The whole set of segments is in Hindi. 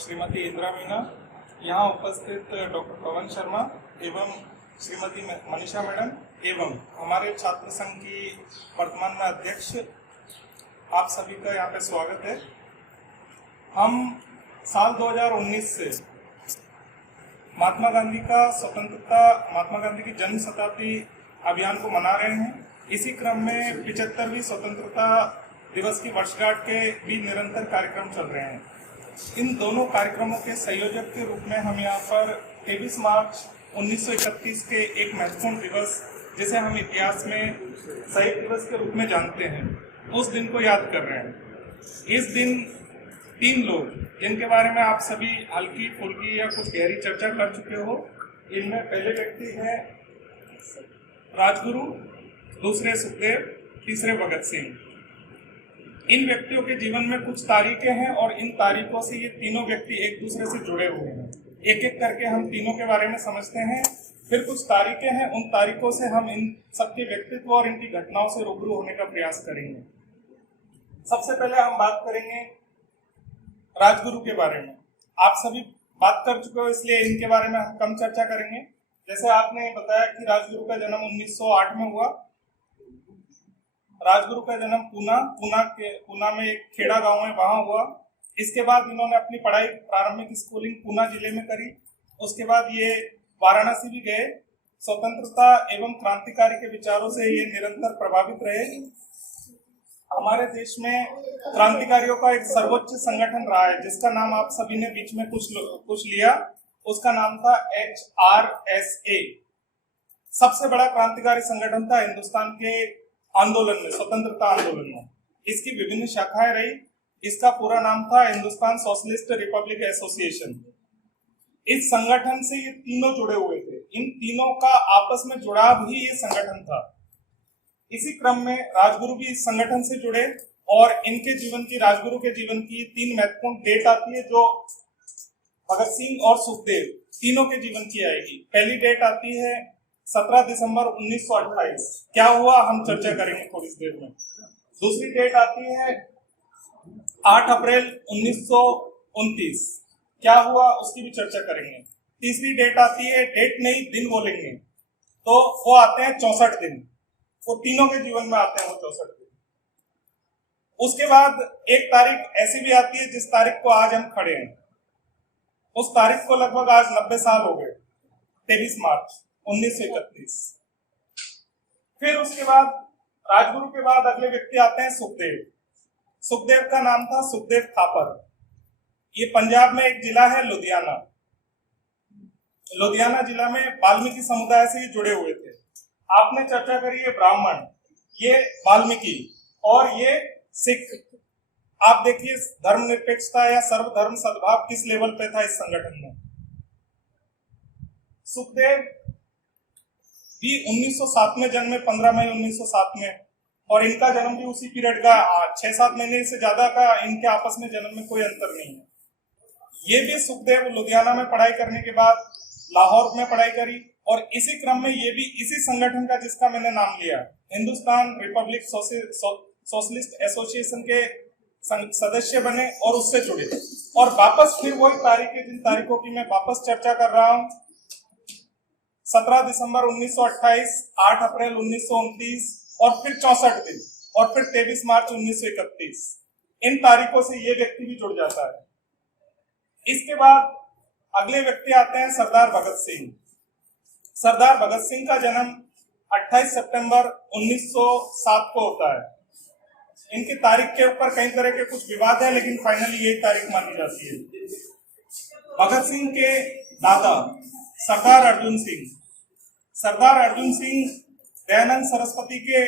श्रीमती इंदिरा मीना, यहाँ उपस्थित डॉक्टर पवन शर्मा एवं श्रीमती मनीषा मैडम एवं हमारे छात्र संघ की वर्तमान में अध्यक्ष, आप सभी का यहाँ पे स्वागत है। हम साल 2019 से महात्मा गांधी की जन्म शताब्दी अभियान को मना रहे हैं। इसी क्रम में 75वीं स्वतंत्रता दिवस की वर्षगांठ के भी निरंतर कार्यक्रम चल रहे हैं। इन दोनों कार्यक्रमों के संयोजक के रूप में हम यहाँ पर 23 मार्च 1931 के एक महत्वपूर्ण दिवस, जिसे हम इतिहास में शहीद दिवस के रूप में जानते हैं, उस दिन को याद कर रहे हैं। इस दिन 3 लोग, जिनके बारे में आप सभी हल्की फुल्की या कुछ गहरी चर्चा कर चुके हो, इनमें पहले व्यक्ति है राजगुरु, दूसरे सुखदेव, तीसरे भगत सिंह। इन व्यक्तियों के जीवन में कुछ तारीखें हैं और इन तारीखों से ये तीनों व्यक्ति एक दूसरे से जुड़े हुए हैं। एक एक करके हम तीनों के बारे में समझते हैं। फिर कुछ तारीखें हैं, उन तारीखों से हम इन सबके व्यक्तित्व और इनकी घटनाओं से रूबरू होने का प्रयास करेंगे। सबसे पहले हम बात करेंगे राजगुरु के बारे में। आप सभी बात कर चुके हो, इसलिए इनके बारे में हम कम चर्चा करेंगे। जैसे आपने बताया कि राजगुरु का जन्म 1908 में हुआ। राजगुरु का जन्म पूना में एक खेड़ा गांव में वहां हुआ। इसके बाद इन्होंने अपनी पढ़ाई प्रारंभिक स्कूलिंग पूना जिले में करी। उसके बाद ये वाराणसी भी गए। स्वतंत्रता एवं क्रांतिकारी के विचारों से ये निरंतर प्रभावित रहे। हमारे देश में क्रांतिकारियों का एक सर्वोच्च संगठन रहा है, जिसका नाम आप सभी ने बीच में कुछ लिया। उसका नाम था HRSA। सबसे बड़ा क्रांतिकारी संगठन था हिंदुस्तान के आंदोलन में, स्वतंत्रता आंदोलन में। इसकी विभिन्न शाखाएं रही। इसका पूरा नाम था हिंदुस्तान सोशलिस्ट रिपब्लिक एसोसिएशन। इस संगठन से ये तीनों जुड़े हुए थे। इन तीनों का आपस में जुड़ाव ही ये संगठन था। इसी क्रम में राजगुरु भी इस संगठन से जुड़े और राजगुरु के जीवन की 3 महत्वपूर्ण डेट आती है, जो भगत सिंह और सुखदेव तीनों के जीवन की आएगी। पहली डेट आती है 17 दिसंबर 1928। क्या हुआ हम चर्चा करेंगे थोड़ी देर में। दूसरी डेट आती है 8 अप्रैल 1929। क्या हुआ उसकी भी चर्चा करेंगे। तीसरी डेट आती है, डेट नहीं दिन बोलेंगे, तो वो आते हैं 64 दिन। वो तीनों के जीवन में आते हैं वो 64 दिन। उसके बाद एक तारीख ऐसी भी आती है जिस तारीख को आज हम खड़े हैं। उस तारीख को लगभग आज 90 साल हो गए, 23 मार्च 1931। फिर उसके बाद राजगुरु के बाद अगले व्यक्ति आते हैं सुखदेव। सुखदेव का नाम था सुखदेव थापर। ये पंजाब में एक जिला है लुधियाना। लुधियाना जिला में वाल्मीकि समुदाय से ये जुड़े हुए थे। आपने चर्चा करी है ब्राह्मण, ये वाल्मीकि और ये सिख। आप देखिए धर्मनिरपेक्षता या सर्वधर्म सद्भाव किस लेवल पे था इस संगठन में। सुखदेव भी 1907 में जन्मे, 15 मई 1907 में, और इनका जन्म भी उसी पीरियड का 6-7 महीने से ज्यादा का इनके आपस में जन्म में कोई अंतर नहीं है। ये भी सुखदेव लुधियाना में पढ़ाई करने के बाद लाहौर में पढ़ाई करी और इसी क्रम में ये भी इसी संगठन का, जिसका मैंने नाम लिया, हिंदुस्तान रिपब्लिक सोशलिस्ट एसोसिएशन के सदस्य बने और उससे जुड़े। और वापस फिर वही तारीखें, जिन तारीखों की मैं वापस चर्चा कर रहा हूं, 17 दिसंबर 1928, 8 अप्रैल 1929 और फिर 64 दिन और फिर 23 मार्च 1931। इन तारीखों से ये व्यक्ति भी जुड़ जाता है। इसके बाद अगले व्यक्ति आते हैं सरदार भगत सिंह। सरदार भगत सिंह का जन्म 28 सितंबर 1907 को होता है। इनकी तारीख के ऊपर कई तरह के कुछ विवाद है, लेकिन फाइनली यही तारीख मानी जाती है। भगत सिंह के दादा सरदार अर्जुन सिंह दयानंद सरस्वती के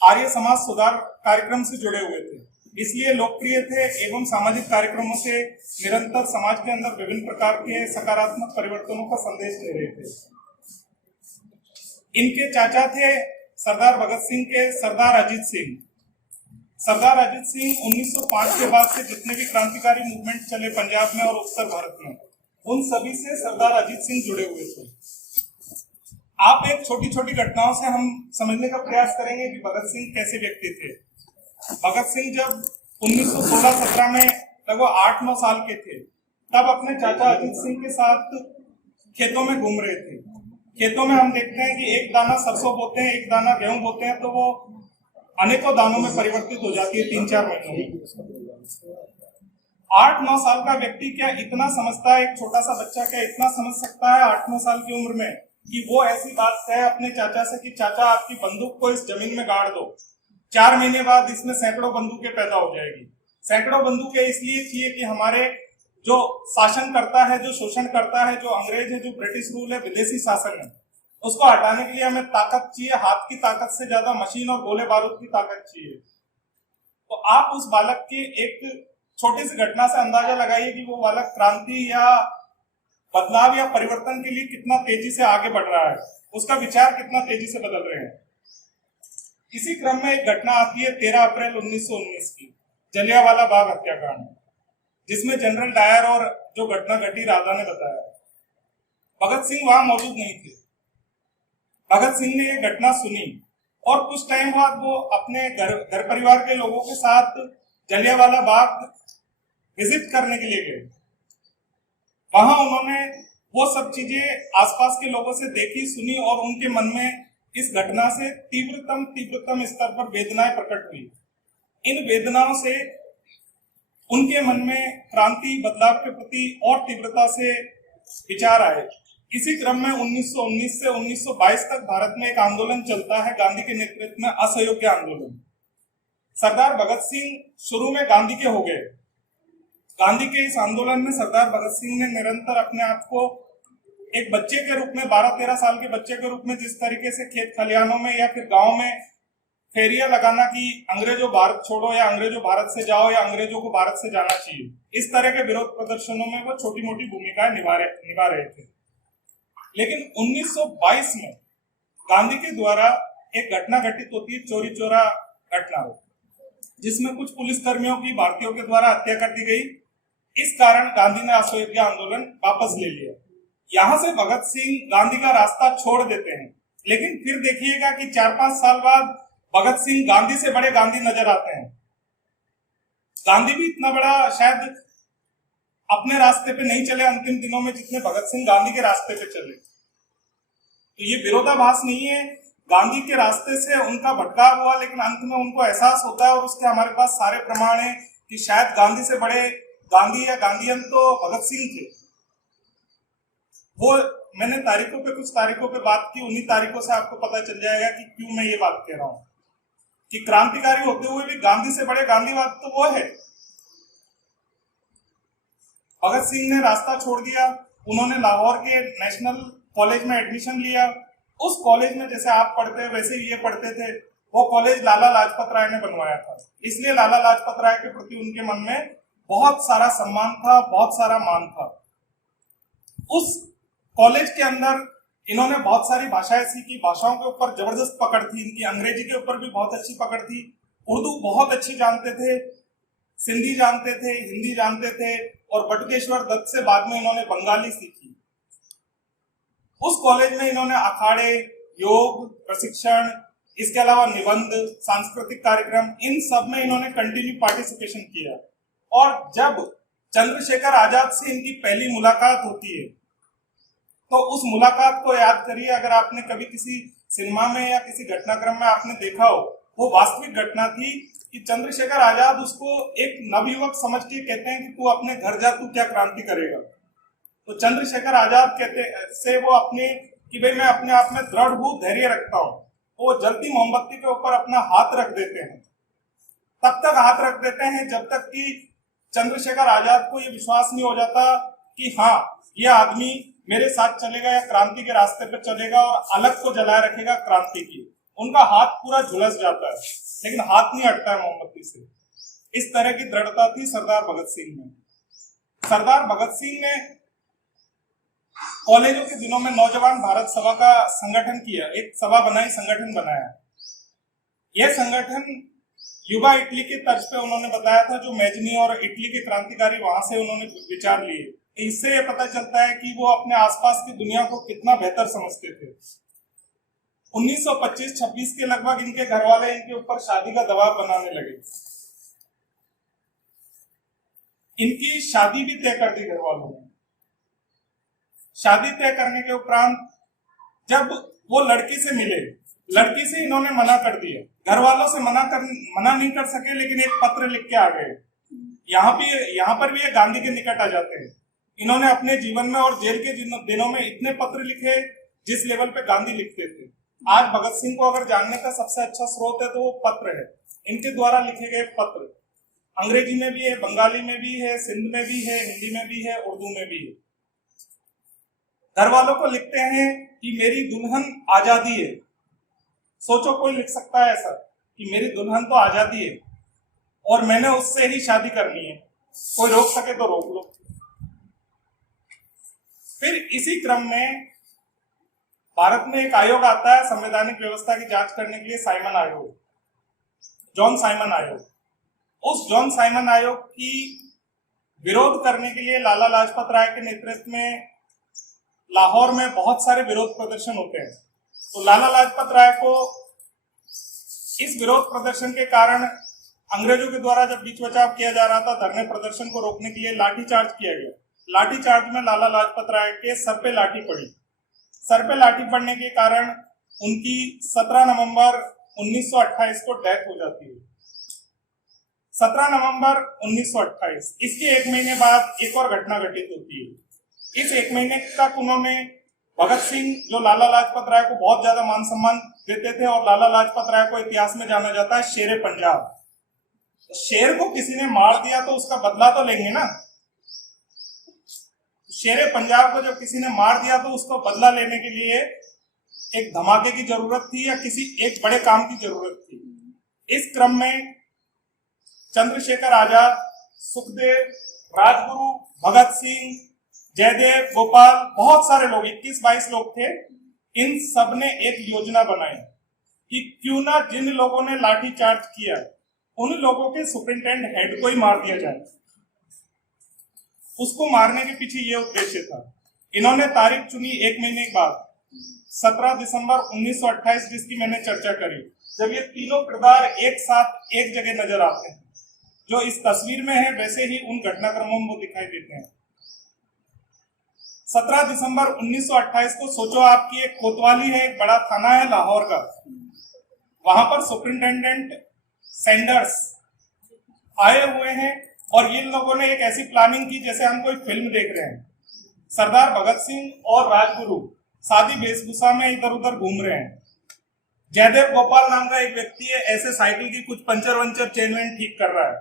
आर्य समाज सुधार कार्यक्रम से जुड़े हुए थे, इसलिए लोकप्रिय थे एवं सामाजिक कार्यक्रमों से निरंतर समाज के अंदर विभिन्न प्रकार के सकारात्मक परिवर्तनों का संदेश दे रहे थे। इनके चाचा थे सरदार भगत सिंह के सरदार अजीत सिंह। सरदार अजीत सिंह 1905 के बाद से जितने भी क्रांतिकारी मूवमेंट चले पंजाब में और उत्तर भारत में, उन सभी से सरदार अजीत सिंह जुड़े हुए थे। आप एक छोटी छोटी घटनाओं से हम समझने का प्रयास करेंगे कि भगत सिंह कैसे व्यक्ति थे। भगत सिंह जब 1916-17 में लगभग 8-9 साल के थे, तब अपने चाचा अजीत सिंह के साथ खेतों में घूम रहे थे। खेतों में हम देखते हैं कि एक दाना सरसों बोते हैं, एक दाना गेहूं बोते हैं, तो वो अनेकों दानों में परिवर्तित हो जाती है 3-4 महीनों में। 8-9 साल का व्यक्ति क्या इतना समझता है, एक छोटा सा बच्चा क्या इतना समझ सकता है 8-9 साल की उम्र में कि वो ऐसी बात कहे अपने चाचा से कि चाचा आपकी बंदूक को इस जमीन में गाड़ दो, 4 महीने बाद इसमें सैकड़ों बंदूकें पैदा हो जाएगी। सैकड़ों बंदूकें इसलिए चाहिए कि हमारे जो शासन करता है, जो शोषण करता है, जो अंग्रेज है, जो ब्रिटिश रूल है, विदेशी शासन है, उसको हटाने के लिए हमें ताकत चाहिए। हाथ की ताकत से ज्यादा मशीन और गोले बारूद की ताकत चाहिए। तो आप उस बालक की एक छोटी सी घटना से अंदाजा लगाइए कि वो बालक क्रांति या बदलाव या परिवर्तन के लिए कितना तेजी से आगे बढ़ रहा है, उसका विचार कितना तेजी से बदल रहे हैं। इसी क्रम में एक घटना आती है 13 अप्रैल 1919 की, जलियांवाला बाग हत्याकांड, जिसमें जनरल डायर और जो घटना घटी राधा ने बताया। भगत सिंह वहां मौजूद नहीं थे। भगत सिंह ने ये घटना सुनी और कुछ टाइम बाद वो अपने घर परिवार के लोगों के साथ जलियांवाला बाग विजिट करने के लिए गए। वहां उन्होंने वो सब चीजें आसपास के लोगों से देखी, सुनी और उनके मन में इस घटना से तीव्रतम स्तर पर वेदनाएं प्रकट हुई। इन वेदनाओं से उनके मन में क्रांति बदलाव के प्रति और तीव्रता से विचार आए। इसी क्रम में 1919 से 1922 तक भारत में एक आंदोलन चलता है, गांधी के नेतृत्व में असहयोग्य आंदोलन। सरदार भगत सिंह शुरू में गांधी के हो गए। गांधी के इस आंदोलन में सरदार भगत सिंह ने निरंतर अपने आप को एक बच्चे के रूप में, 12-13 साल के बच्चे के रूप में, जिस तरीके से खेत खलिहानों में या फिर गांव में फेरिया लगाना कि अंग्रेजों भारत छोड़ो या अंग्रेजों भारत से जाओ या अंग्रेजों को भारत से जाना चाहिए, इस तरह के विरोध प्रदर्शनों में वो छोटी मोटी भूमिकाएं निभा रहे थे। लेकिन 1922 में गांधी के द्वारा एक घटना घटित होती है, चोरी चोरा घटना, जिसमें कुछ पुलिसकर्मियों की भारतीयों के द्वारा हत्या कर दी गई। इस कारण गांधी ने असहयोग्य आंदोलन वापस ले लिया। यहां से भगत सिंह गांधी का रास्ता छोड़ देते हैं, लेकिन फिर देखिएगा कि 4-5 साल बाद भगत सिंह गांधी से बड़े गांधी नजर आते हैं। गांधी भी इतना बड़ा शायद अपने रास्ते पे नहीं चले अंतिम दिनों में जितने भगत सिंह गांधी के रास्ते पे चले। तो ये विरोधाभास नहीं है, गांधी के रास्ते से उनका भटकाव हुआ, लेकिन अंत में उनको एहसास होता है और उसके हमारे पास सारे प्रमाण हैं कि शायद गांधी से बड़े गांधी या गांधीयन तो भगत सिंह थे। वो मैंने कुछ तारीखों पे बात की, उन्हीं तारीखों से आपको पता चल जाएगा कि क्यों मैं ये बात कह रहा हूं कि क्रांतिकारी होते हुए भी गांधी से बड़े गांधीवाद तो वो है। भगत सिंह ने रास्ता छोड़ दिया, उन्होंने लाहौर के नेशनल कॉलेज में एडमिशन लिया। उस कॉलेज में जैसे आप पढ़ते वैसे ये पढ़ते थे। वो कॉलेज लाला लाजपत राय ने बनवाया था, इसलिए लाला लाजपत राय के प्रति उनके मन में बहुत सारा सम्मान था, बहुत सारा मान था। उस कॉलेज के अंदर इन्होंने बहुत सारी भाषाएं सीखी, भाषाओं के ऊपर जबरदस्त पकड़ थी इनकी, अंग्रेजी के ऊपर भी बहुत अच्छी पकड़ थी, उर्दू बहुत अच्छी जानते थे, सिंधी जानते थे, हिंदी जानते थे और बटुकेश्वर दत्त से बाद में इन्होंने बंगाली सीखी। उस कॉलेज में इन्होंने अखाड़े, योग प्रशिक्षण, इसके अलावा निबंध, सांस्कृतिक कार्यक्रम, इन सब में इन्होंने कंटिन्यू पार्टिसिपेशन किया। और जब चंद्रशेखर आजाद से इनकी पहली मुलाकात होती है तो उस मुलाकात को याद करिए। अगर आपने कभी किसी सिनेमा में या किसी घटनाक्रम में आपने देखा हो, वो वास्तविक घटना थी कि चंद्रशेखर आजाद उसको एक नवयुवक समझ के कहते हैं कि तू अपने घर जा, तू क्या क्रांति करेगा। तो चंद्रशेखर आजाद कहते से वो अपने कि भाई मैं अपने आप में दृढ़भूत धैर्य रखता हूं, तो वो जलती मोमबत्ती के ऊपर अपना हाथ रख देते हैं। तब तक हाथ रख देते हैं जब तक कि चंद्रशेखर आजाद को ये विश्वास नहीं हो जाता कि हाँ ये आदमी मेरे साथ चलेगा या क्रांति के रास्ते पर चलेगा और अलग को जलाए रखेगा क्रांति की। उनका हाथ पूरा झुलस जाता है, लेकिन हाथ नहीं हटता है मोमबत्ती से। इस तरह की दृढ़ता थी सरदार भगत सिंह में। सरदार भगत सिंह ने कॉलेजों के दिनों में नौजवान भारत सभा का संगठन किया, एक सभा बनाई, संगठन बनाया। यह संगठन युवा इटली के तर्ज पे उन्होंने बताया था, जो मैजनी और इटली के क्रांतिकारी वहां से उन्होंने विचार लिए। इससे यह पता चलता है कि वो अपने आसपास की दुनिया को कितना बेहतर समझते थे। 1925-26 के लगभग इनके घर वाले इनके ऊपर शादी का दबाव बनाने लगे। इनकी शादी भी तय कर दी घर वालों ने। शादी तय करने के उपरांत जब वो लड़की से मिले, लड़की से इन्होंने मना कर दिया। घर वालों से मना नहीं कर सके, लेकिन एक पत्र लिख के आ गए। यहाँ पर भी ये गांधी के निकट आ जाते हैं। इन्होंने अपने जीवन में और जेल के दिनों में इतने पत्र लिखे जिस लेवल पे गांधी लिखते थे। आज भगत सिंह को अगर जानने का सबसे अच्छा स्रोत है तो वो पत्र है, इनके द्वारा लिखे गए पत्र। अंग्रेजी में भी है, बंगाली में भी है, सिंध में भी है, हिंदी में भी है, उर्दू में भी है। घर वालों को लिखते हैं कि मेरी दुल्हन आजादी है। सोचो कोई लिख सकता है ऐसा कि मेरी दुल्हन तो आजादी है और मैंने उससे ही शादी करनी है, कोई रोक सके तो रोक लो। फिर इसी क्रम में भारत में एक आयोग आता है संवैधानिक व्यवस्था की जांच करने के लिए, साइमन आयोग, जॉन साइमन आयोग। उस जॉन साइमन आयोग की विरोध करने के लिए लाला लाजपत राय के नेतृत्व में लाहौर में बहुत सारे विरोध प्रदर्शन होते हैं। तो लाला लाजपत राय को इस विरोध प्रदर्शन के कारण अंग्रेजों के द्वारा जब बीच बचाव किया जा रहा था, धरने प्रदर्शन को रोकने के लिए लाठीचार्ज किया गया। लाठीचार्ज में लाला लाजपत राय के सर पे लाठी पड़ी। सर पे लाठी पड़ने के कारण उनकी 17 नवंबर 1928 को डेथ हो जाती है। 17 नवंबर 1928। इसके एक महीने बाद एक और घटना घटित होती है। इस एक महीने तक उन्होंने भगत सिंह, जो लाला लाजपत राय को बहुत ज्यादा मान सम्मान देते थे, और लाला लाजपत राय को इतिहास में जाना जाता है शेरे पंजाब। शेर को किसी ने मार दिया तो उसका बदला तो लेंगे ना। शेरे पंजाब को जब किसी ने मार दिया तो उसको बदला लेने के लिए एक धमाके की जरूरत थी या किसी एक बड़े काम की जरूरत थी। इस क्रम में चंद्रशेखर आजाद, सुखदेव, राजगुरु, भगत सिंह, जयदेव, गोपाल, बहुत सारे लोग, 21-22 लोग थे। इन सब ने एक योजना बनाई कि क्यों ना जिन लोगों ने लाठीचार्ज किया उन लोगों के सुपरिंटेंडेंट हेड को ही मार दिया जाए। उसको मारने के पीछे ये उद्देश्य था। इन्होंने तारीख चुनी एक महीने बाद, 17 दिसंबर 1928, जिसकी मैंने चर्चा करी, जब ये तीनों किरदार एक साथ एक जगह नजर आते हैं। जो इस तस्वीर में है वैसे ही उन घटनाक्रमों में वो दिखाई देते हैं। 17 दिसंबर 1928 को सोचो आपकी एक कोतवाली है, एक बड़ा थाना है लाहौर का, वहां पर सुपरिंटेंडेंट सैंडर्स आए हुए हैं और इन लोगों ने एक ऐसी प्लानिंग की जैसे हम कोई फिल्म देख रहे हैं। सरदार भगत सिंह और राजगुरु सादी वेशभूषा में इधर उधर घूम रहे हैं। जयदेव गोपाल नाम का एक व्यक्ति है, ऐसे साइकिल की कुछ पंचर वंचर चेन वेन ठीक कर रहा है।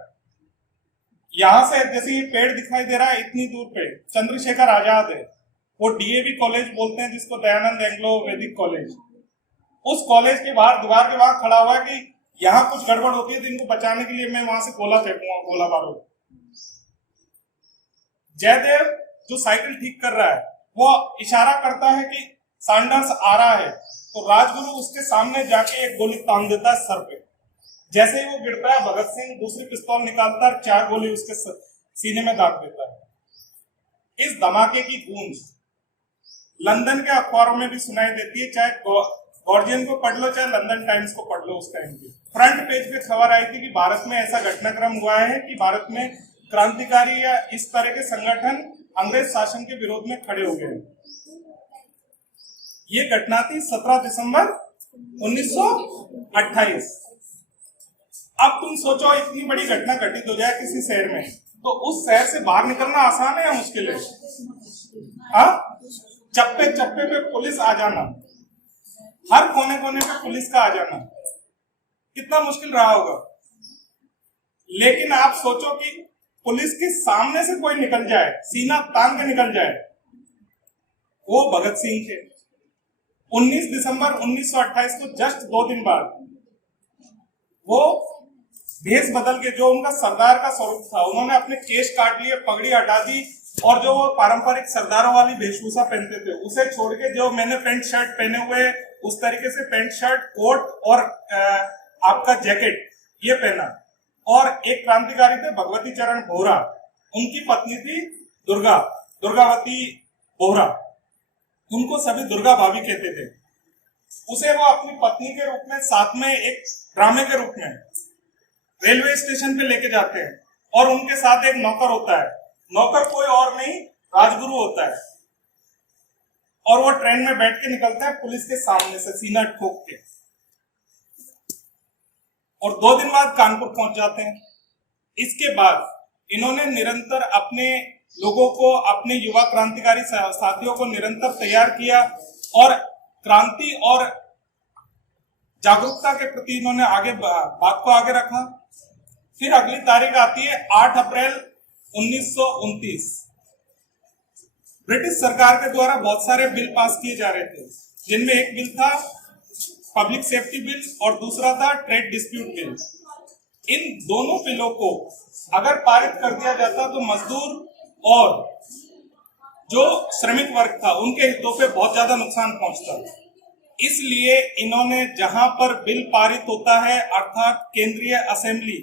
यहां से जैसे ये पेड़ दिखाई दे रहा है, इतनी दूर पे चंद्रशेखर आजाद है, वो डीएवी कॉलेज बोलते हैं जिसको, दयानंद एंग्लो वैदिक कॉलेज। उस कॉलेज के बाहर, दीवार के बाहर खड़ा हुआ है कि यहाँ कुछ गड़बड़ होती है तो इनको बचाने के लिए मैं वहां से गोला फेंकूंगा, गोला बारूद। जयदेव जो साइकिल ठीक कर रहा है वो इशारा करता है कि सैंडर्स आ रहा है, तो राजगुरु उसके सामने जाके एक गोली तान देता है सर पे। जैसे ही वो गिरता है, भगत सिंह दूसरी पिस्तौल निकालता है, 4 गोली उसके सीने में दाग देता है। इस धमाके की गूंज लंदन के अखबारों में भी सुनाई देती है, चाहे गार्जियन को पढ़ लो चाहे लंदन टाइम्स को पढ़ लो। उस टाइम पे फ्रंट पेज पे खबर आई थी कि भारत में ऐसा घटनाक्रम हुआ है कि भारत में क्रांतिकारी या इस तरह के संगठन अंग्रेज शासन के विरोध में खड़े हो गए। ये घटना थी 17 दिसंबर 1928। अब तुम सोचो इतनी बड़ी घटना घटित हो जाए किसी शहर में, तो उस शहर से बाहर निकलना आसान है या मुश्किल है? हाँ, चप्पे चप्पे पे पुलिस आ जाना, हर कोने कोने पे पुलिस का आ जाना, कितना मुश्किल रहा होगा। लेकिन आप सोचो कि पुलिस के सामने से कोई निकल जाए, सीना तान के निकल जाए। वो भगत सिंह थे। 19 दिसंबर 1928 को जस्ट 2 दिन बाद वो भेष बदल के, जो उनका सरदार का स्वरूप था, उन्होंने अपने केश काट लिए, पगड़ी हटा दी और जो वो पारंपरिक सरदारों वाली वेशभूषा पहनते थे उसे छोड़ के जो मैंने पैंट शर्ट पहने हुए उस तरीके से पैंट शर्ट, कोट और आपका जैकेट ये पहना। और एक क्रांतिकारी थे भगवती चरण बोहरा, उनकी पत्नी थी दुर्गावती बोहरा, उनको सभी दुर्गा भाभी कहते थे। उसे वो अपनी पत्नी के रूप में, साथ में एक ड्रामे के रूप में रेलवे स्टेशन पे लेके जाते हैं और उनके साथ एक नौकर होता है। नौकर कोई और नहीं, राजगुरु होता है। और वो ट्रेन में बैठ के निकलता है पुलिस के सामने से सीना ठोक के, और 2 दिन बाद कानपुर पहुंच जाते हैं। इसके बाद इन्होंने निरंतर अपने लोगों को, अपने युवा क्रांतिकारी साथियों को निरंतर तैयार किया और क्रांति और जागरूकता के प्रति इन्होंने आगे बात को आगे रखा। फिर अगली तारीख आती है 8 अप्रैल 1929। ब्रिटिश सरकार के द्वारा बहुत सारे बिल पास किए जा रहे थे, जिनमें एक बिल था पब्लिक सेफ्टी बिल और दूसरा था ट्रेड डिस्प्यूट बिल। इन दोनों बिलों को अगर पारित कर दिया जाता तो मजदूर और जो श्रमिक वर्ग था उनके हितों पे बहुत ज्यादा नुकसान पहुंचता। इसलिए इन्होंने जहां पर बिल पारित होता है अर्थात केंद्रीय असेंबली,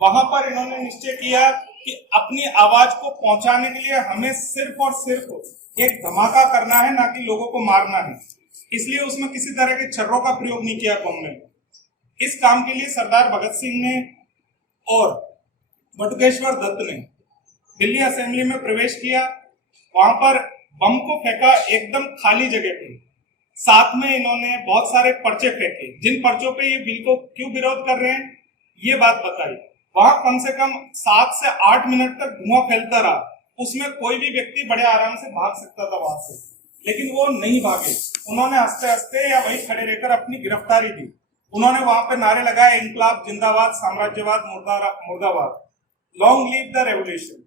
वहां पर इन्होंने निश्चय किया कि अपनी आवाज को पहुंचाने के लिए हमें सिर्फ और सिर्फ एक धमाका करना है, ना कि लोगों को मारना है। इसलिए उसमें किसी तरह के छर्रों का प्रयोग नहीं किया कौम ने। इस काम के लिए सरदार भगत सिंह ने और बटुकेश्वर दत्त ने दिल्ली असेंबली में प्रवेश किया। वहां पर बम को फेंका एकदम खाली जगह पे। साथ में इन्होंने बहुत सारे पर्चे फेंके, जिन पर्चों पे ये बिल को क्यों विरोध कर रहे हैं ये बात बताई। वहां कम से कम 7 से 8 मिनट तक धुआं फैलता रहा। उसमें कोई भी व्यक्ति बड़े आराम से भाग सकता था वहां से, लेकिन वो नहीं भागे। उन्होंने हंसते हंसते या वहीं खड़े रहकर अपनी गिरफ्तारी दी। उन्होंने वहां पे नारे लगाए, इंकलाब जिंदाबाद, साम्राज्यवाद मुर्दाबाद, लॉन्ग लीव द रेवोल्यूशन।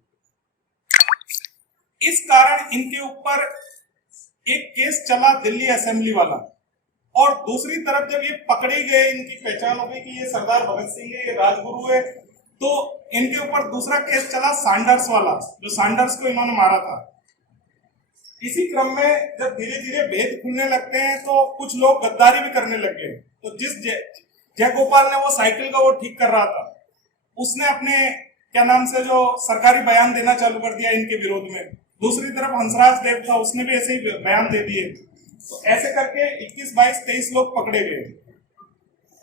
इस कारण इनके ऊपर एक केस चला दिल्ली असेंबली वाला, और दूसरी तरफ जब ये पकड़े गए, इनकी पहचान हो गई कि ये सरदार भगत सिंह है, ये राजगुरु है, तो इनके ऊपर दूसरा केस चला सैंडर्स वाला, जो सैंडर्स को इन्होंने मारा था। इसी क्रम में जब धीरे धीरे भेद खुलने लगते हैं तो कुछ लोग गद्दारी भी करने लग गए। तो जिस जयगोपाल ने वो साइकिल का वो ठीक कर रहा था, उसने अपने क्या नाम से जो सरकारी बयान देना चालू कर दिया इनके विरोध में। दूसरी तरफ हंसराज देव था, उसने भी ऐसे ही बयान दे दिए। तो ऐसे करके 21, 22, 23 लोग पकड़े गए।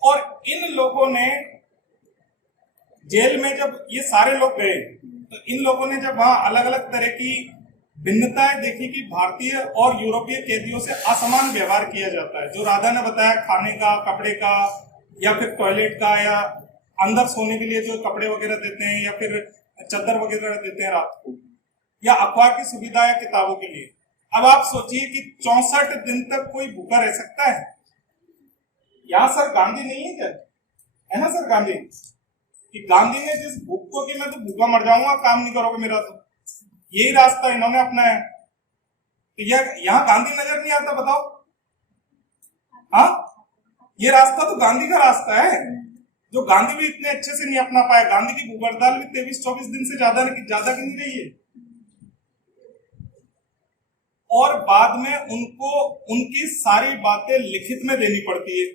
और इन लोगों ने जेल में जब ये सारे लोग गए तो इन लोगों ने जब वहां अलग अलग तरह की भिन्नताएं देखी कि भारतीय और यूरोपीय कैदियों से असमान व्यवहार किया जाता है। जो राधा ने बताया, खाने का, कपड़े का, या फिर टॉयलेट का, या अंदर सोने के लिए जो कपड़े वगैरह देते हैं, या फिर चादर वगैरह देते हैं रात को, या अखबार की सुविधा या किताबों के लिए। अब आप सोचिए कि 64 दिन तक कोई भूखा रह सकता है? यहाँ सर गांधी नहीं है क्या? है ना सर गांधी? कि गांधी ने जिस भूख को कि मैं तो भूखा मर जाऊंगा, काम नहीं करोगे मेरा, तो यही रास्ता इन्होंने अपनाया। तो यहाँ गांधी नजर नहीं आता? बताओ। हाँ, ये रास्ता तो गांधी का रास्ता है, जो गांधी भी इतने अच्छे से नहीं अपना पाए। गांधी की भूख हड़ताल भी 23-24 दिन से ज्यादा की नहीं रही है। और बाद में उनको उनकी सारी बातें लिखित में देनी पड़ती है।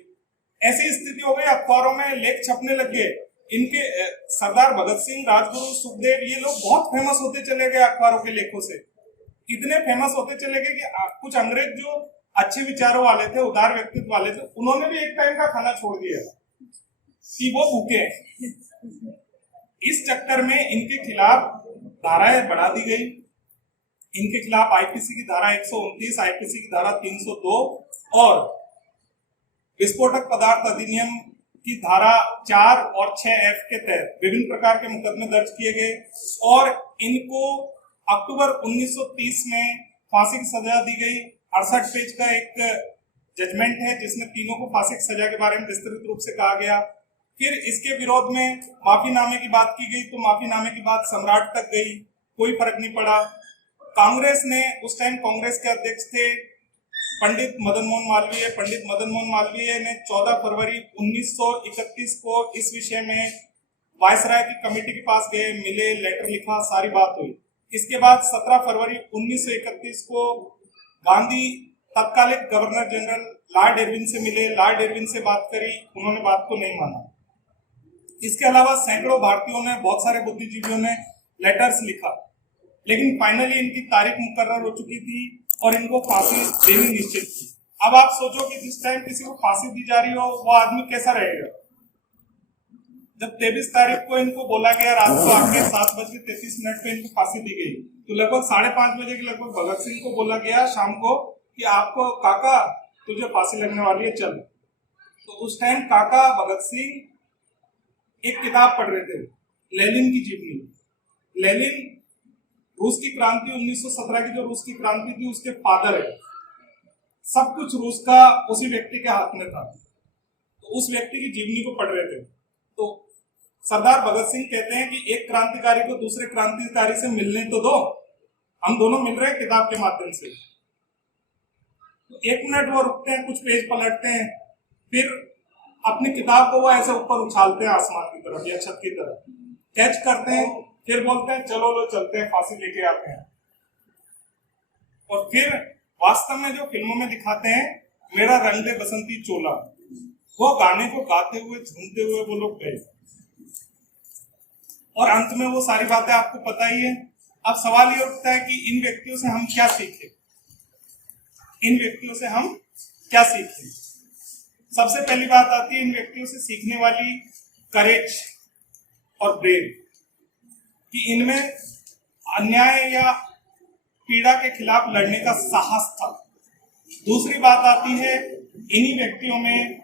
ऐसी स्थिति हो गई, अखबारों में लेख छपने लग गए इनके। सरदार भगत सिंह, राजगुरु, सुखदेव, ये लोग बहुत फेमस होते चले गए अखबारों के लेखों से। इतने फेमस होते चले गए कि कुछ अंग्रेज जो अच्छे विचारों वाले थे, उदार व्यक्तित्व वाले थे, उन्होंने भी एक टाइम का खाना छोड़ दिया कि वो भूखे हैं। इस चक्कर में इनके खिलाफ धाराएं बढ़ा दी गई। इनके खिलाफ आईपीसी की धारा 129, आईपीसी की धारा 302 और विस्फोटक पदार्थ अधिनियम की धारा 4 और 6F के तहत विभिन्न प्रकार के मुकदमे दर्ज किए गए। और इनको अक्टूबर 1930 में फांसी की सजा दी गई। 68 पेज का एक जजमेंट है जिसमें तीनों को फांसी की सजा के बारे में विस्तृत रूप से कहा गया। फिर इसके विरोध में माफीनामे की बात की गई, तो माफीनामे की बात सम्राट तक गई, कोई फर्क नहीं पड़ा। कांग्रेस ने, उस टाइम कांग्रेस के अध्यक्ष थे पंडित मदन मोहन मालवीय। पंडित मदन मोहन मालवीय ने 14 फरवरी 1931 को इस विषय में वायसराय की कमेटी के पास गए, मिले, लेटर लिखा, सारी बात हुई। इसके बाद 17 फरवरी 1931 को गांधी तत्कालिक गवर्नर जनरल लॉर्ड इरविन से मिले, लॉर्ड इरविन से बात करी, उन्होंने बात को नहीं माना। इसके अलावा सैकड़ों भारतीयों ने, बहुत सारे बुद्धिजीवियों ने लेटर्स लिखा, लेकिन फाइनली इनकी तारीख मुकर्रर हो चुकी थी और इनको फांसी देनी निश्चित थी। अब आप सोचो कि जिस टाइम किसी को फांसी दी जा रही हो वो आदमी कैसा रहेगा। जब 23 तारीख को इनको बोला गया रात को आके 7:33 पे इनको फांसी दी गई, तो लगभग 5:30 बजे के लगभग भगत सिंह को बोला गया शाम को कि आपको काका तुझे फांसी लगने वाली है, चल। तो उस टाइम काका भगत सिंह एक किताब पढ़ रहे थे, लेनिन की जीवनी। लेनिन रूस की क्रांति 1917 की जो रूस की क्रांति थी उसके फादर है। सब कुछ रूस का उसी व्यक्ति के हाथ में था। तो उस व्यक्ति की जीवनी को पढ़ रहे थे। तो सरदार भगत सिंह कहते हैं कि एक क्रांतिकारी को दूसरे क्रांतिकारी से मिलने तो दो, हम दोनों मिल रहे हैं किताब के माध्यम से। तो 1 मिनट वो रुकते हैं, कुछ पेज पलटते हैं, फिर अपनी किताब को वो ऐसे ऊपर उछालते हैं आसमान की तरफ या छत की तरफ, कैच करते हैं, फिर बोलते हैं चलो लो चलते हैं, फांसी लेके आते हैं। और फिर वास्तव में जो फिल्मों में दिखाते हैं मेरा रंग दे बसंती चोला, वो गाने को गाते हुए झूमते हुए वो लोग गए और अंत में वो सारी बातें आपको पता ही है। अब सवाल ये उठता है कि इन व्यक्तियों से हम क्या सीखें, इन व्यक्तियों से हम क्या सीखें। सबसे पहली बात आती है इन व्यक्तियों से सीखने वाली करेज और ब्रेव, कि इनमें अन्याय या पीड़ा के खिलाफ लड़ने का साहस था। दूसरी बात आती है इन्हीं व्यक्तियों में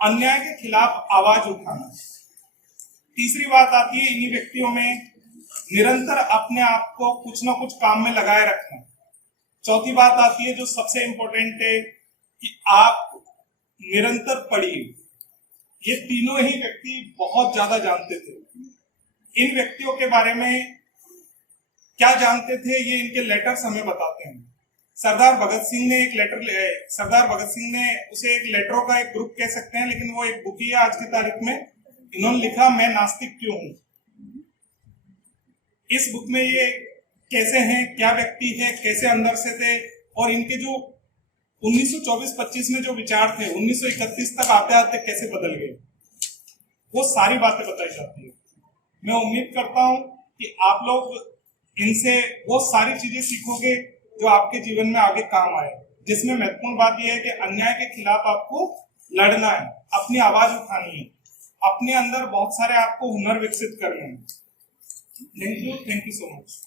अन्याय के खिलाफ आवाज उठाना। तीसरी बात आती है इन्हीं व्यक्तियों में निरंतर अपने आप को कुछ ना कुछ काम में लगाए रखना। चौथी बात आती है जो सबसे इंपॉर्टेंट है कि आप निरंतर पढ़िए। ये तीनों ही व्यक्ति बहुत ज्यादा जानते थे। इन व्यक्तियों के बारे में क्या जानते थे ये इनके लेटर्स हमें बताते हैं। सरदार भगत सिंह ने उसे एक लेटरों का एक ग्रुप कह सकते हैं, लेकिन वो एक बुक ही है आज की तारीख में। इन्होंने लिखा मैं नास्तिक क्यों हूं। इस बुक में ये कैसे हैं, क्या व्यक्ति है, कैसे अंदर से थे, और इनके जो 1924-25 में जो विचार थे 1931 तक आते आते कैसे बदल गए, वो सारी बातें बताई जाती है। मैं उम्मीद करता हूं कि आप लोग इनसे वो सारी चीजें सीखोगे जो आपके जीवन में आगे काम आए, जिसमें महत्वपूर्ण बात यह है कि अन्याय के खिलाफ आपको लड़ना है, अपनी आवाज उठानी है, अपने अंदर बहुत सारे आपको हुनर विकसित करने हैं। Thank you so much.